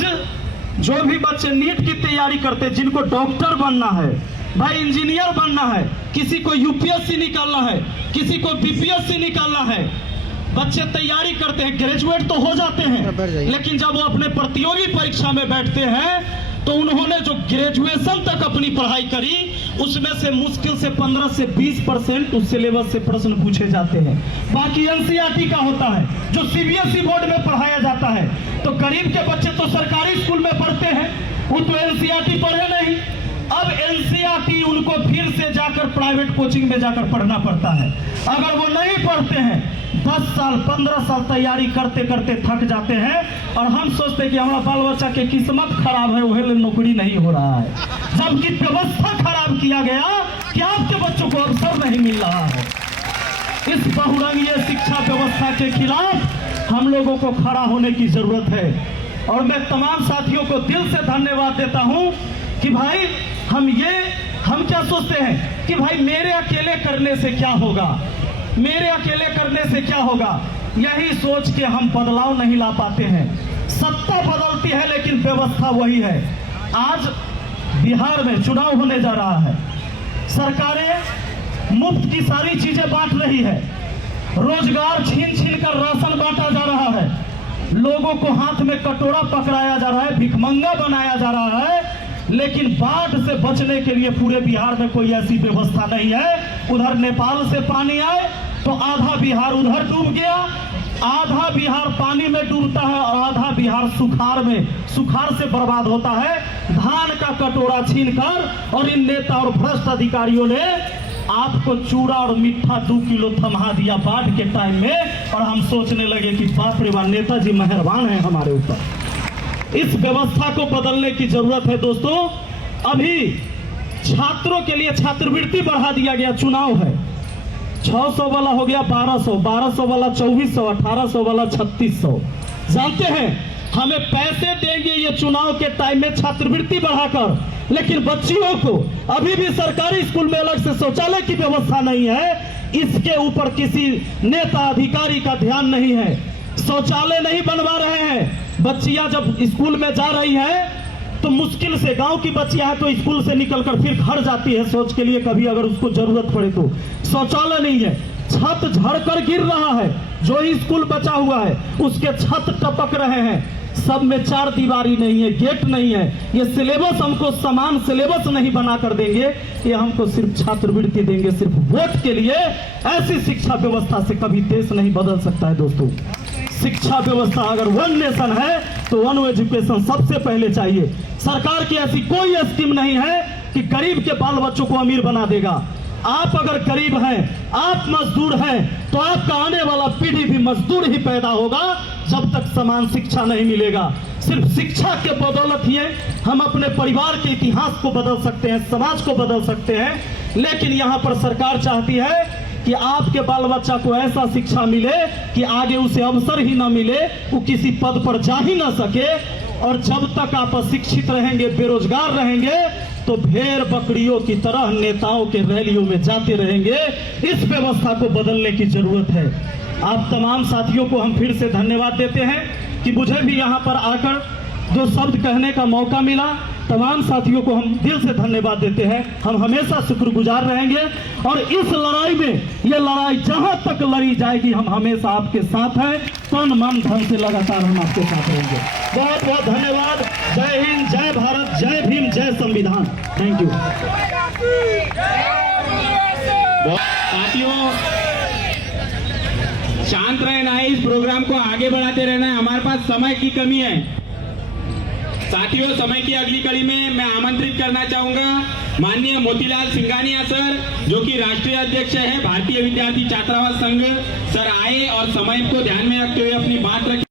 आज जो भी बच्चे नीट की तैयारी करते, जिनको डॉक्टर बनना है, भाई इंजीनियर बनना है, किसी को यूपीएससी निकालना है, किसी को बीपीएससी निकालना है, बच्चे तैयारी करते हैं, ग्रेजुएट तो हो जाते हैं, लेकिन जब वो अपने प्रतियोगी परीक्षा में बैठते हैं तो उन्होंने जो ग्रेजुएशन तक अपनी पढ़ाई करी उसमें से मुश्किल से 15 से 20% उस सिलेबस से प्रश्न पूछे जाते हैं। बाकी एनसीईआरटी का होता है जो सीबीएसई बोर्ड में पढ़ाया जाता है। तो गरीब के बच्चे तो सरकारी स्कूल में पढ़ते हैं, वो तो एनसीईआरटी पढ़े नहीं। अब एनसीईआरटी उनको फिर से जाकर प्राइवेट कोचिंग में जाकर पढ़ना पड़ता है। अगर वो नहीं पढ़ते हैं 10 साल 15 साल तैयारी करते करते थक जाते हैं और हम सोचते हैं कि हमारा बाल बच्चा की किस्मत खराब है, वही नौकरी नहीं हो रहा है, जबकि व्यवस्था खराब किया गया कि आपके बच्चों को अवसर नहीं मिल रहा है। इस बहुरंगीय शिक्षा व्यवस्था के खिलाफ हम लोगों को खड़ा होने की जरूरत है। और मैं तमाम साथियों को दिल से धन्यवाद देता हूं कि भाई हम क्या सोचते हैं कि भाई मेरे अकेले करने से क्या होगा, मेरे अकेले करने से क्या होगा, यही सोच के हम बदलाव नहीं ला पाते हैं। सत्ता बदलती है लेकिन व्यवस्था वही है। आज बिहार में चुनाव होने जा रहा है, सरकारें मुफ्त की सारी चीजें बांट रही है, रोजगार छीन छीन कर राशन बांटा जा रहा है, लोगों को हाथ में कटोरा पकड़ाया जा रहा है, भिखमंगा बनाया जा रहा है, लेकिन बाढ़ से बचने के लिए पूरे बिहार में कोई ऐसी व्यवस्था नहीं है। उधर नेपाल से पानी आए तो आधा बिहार उधर डूब गया, आधा बिहार पानी में डूबता है और आधा बिहार सुखाड़ से बर्बाद होता है। धान का कटोरा छीनकर और इन नेता और भ्रष्ट अधिकारियों ने आपको चूड़ा और मिठा 2 किलो थमा दिया बाढ़ के टाइम में, और हम सोचने लगे कि बाप रे बाप नेताजी मेहरबान है हमारे ऊपर। इस व्यवस्था को बदलने की जरूरत है दोस्तों। अभी छात्रों के लिए छात्रवृत्ति बढ़ा दिया गया, चुनाव है, 600 वाला हो गया 1200, 1200 वाला 2400, 1800 वाला 3600। जानते हैं हमें पैसे देंगे ये चुनाव के टाइम में छात्रवृत्ति बढ़ाकर, लेकिन बच्चियों को अभी भी सरकारी स्कूल में अलग से शौचालय की व्यवस्था नहीं है। इसके ऊपर किसी नेता अधिकारी का ध्यान नहीं है, शौचालय नहीं बनवा रहे हैं। बच्चियां जब स्कूल में जा रही हैं तो मुश्किल से, गांव की बच्चियां हैं तो स्कूल से निकलकर फिर घर जाती है सोच के लिए कभी अगर उसको जरूरत पड़े तो, शौचालय नहीं है, छत झड़कर गिर रहा है, जो ही स्कूल बचा हुआ है उसके छत टपक रहे हैं, सब में 4 दीवारी नहीं है, गेट नहीं है। ये सिलेबस हमको समान सिलेबस नहीं बना कर देंगे, ये हमको सिर्फ छात्रवृत्ति देंगे सिर्फ वोट के लिए। ऐसी शिक्षा व्यवस्था से कभी देश नहीं बदल सकता है दोस्तों। शिक्षा व्यवस्था अगर वन नेशन है तो वन एजुकेशन सबसे पहले चाहिए। सरकार की ऐसी कोई स्कीम नहीं है कि गरीब के बाल बच्चों को अमीर बना देगा। आप अगर गरीब हैं, आप मजदूर हैं, तो आपका आने वाला पीढ़ी भी मजदूर ही पैदा होगा जब तक समान शिक्षा नहीं मिलेगा। सिर्फ शिक्षा के बदौलत ही हम अपने परिवार के इतिहास को बदल सकते हैं, समाज को बदल सकते हैं। लेकिन यहाँ पर सरकार चाहती है कि आपके बाल बच्चा को ऐसा शिक्षा मिले कि आगे उसे अवसर ही ना मिले, वो किसी पद पर जा ही ना सके। और जब तक आप अशिक्षित रहेंगे, बेरोजगार रहेंगे, तो भेड़ बकरियों की तरह नेताओं के रैलियों में जाते रहेंगे। इस व्यवस्था को बदलने की जरूरत है। आप तमाम साथियों को हम फिर से धन्यवाद देते हैं कि मुझे भी यहाँ पर आकर जो शब्द कहने का मौका मिला। तमाम साथियों को हम दिल से धन्यवाद देते हैं। हम हमेशा शुक्रगुजार रहेंगे और इस लड़ाई में, ये लड़ाई जहां तक लड़ी जाएगी हम हमेशा आपके साथ हैं, तन मन धन से लगातार हम आपके साथ रहेंगे। बहुत बहुत धन्यवाद। जय हिंद, जय भारत, जय भीम, जय संविधान। थैंक यू साथियों। शांत रहना है, इस प्रोग्राम को आगे बढ़ाते रहना है, हमारे पास समय की कमी है। साथियों, समय की अगली कड़ी में मैं आमंत्रित करना चाहूंगा माननीय मोतीलाल सिंघानिया सर, जो कि राष्ट्रीय अध्यक्ष है भारतीय विद्यार्थी छात्रावास संघ। सर आए और समय को ध्यान में रखते हुए अपनी बात रखें।